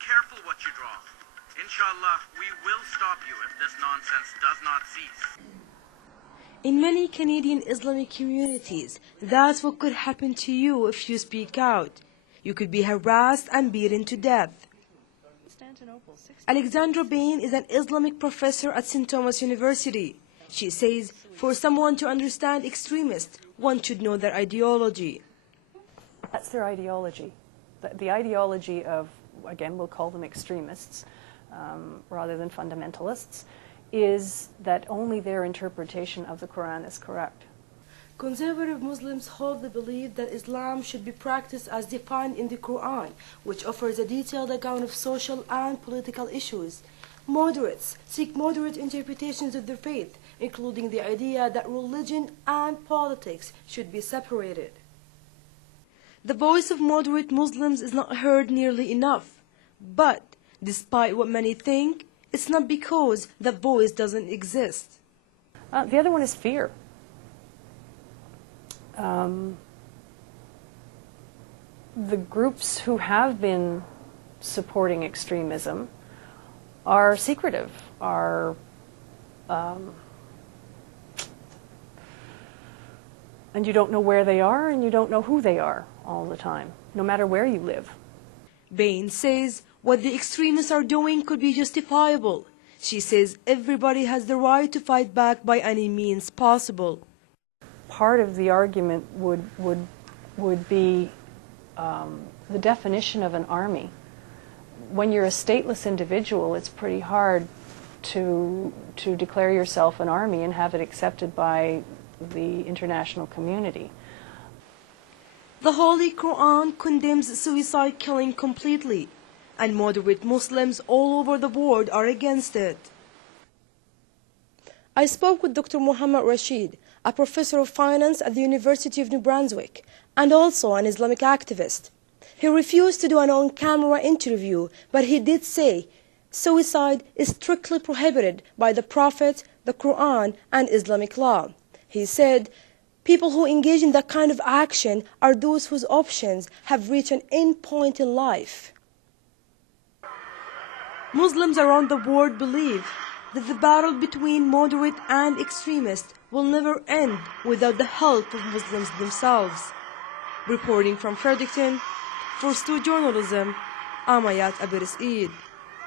careful what you draw. Inshallah, we will stop you if this nonsense does not cease. In many Canadian Islamic communities, that's what could happen to you if you speak out. You could be harassed and beaten to death. Alexandra Bain is an Islamic professor at St. Thomas University. She says, for someone to understand extremists, one should know their ideology. That's their ideology. The ideology of, again, we'll call them extremists rather than fundamentalists, is that only their interpretation of the Quran is correct. Conservative Muslims hold the belief that Islam should be practiced as defined in the Quran, which offers a detailed account of social and political issues. Moderates seek moderate interpretations of their faith, including the idea that religion and politics should be separated. The voice of moderate Muslims is not heard nearly enough. But, despite what many think, it's not because that voice doesn't exist. The other one is fear. The groups who have been supporting extremism are secretive, and you don't know where they are and you don't know who they are all the time, no matter where you live. Bain says what the extremists are doing could be justifiable. She says everybody has the right to fight back by any means possible. Part of the argument would be the definition of an army. When you're a stateless individual, it's pretty hard to declare yourself an army and have it accepted by the international community. The Holy Quran condemns suicide killing completely, and moderate Muslims all over the world are against it. I spoke with Dr. Muhammad Rashid, a professor of finance at the University of New Brunswick, and also an Islamic activist. He refused to do an on-camera interview, but he did say suicide is strictly prohibited by the Prophet, the Quran, and Islamic law. He said, people who engage in that kind of action are those whose options have reached an end point in life. Muslims around the world believe that the battle between moderate and extremists will never end without the help of Muslims themselves. Reporting from Fredericton, for Stu Journalism, I'm Ayat Abiris Eid.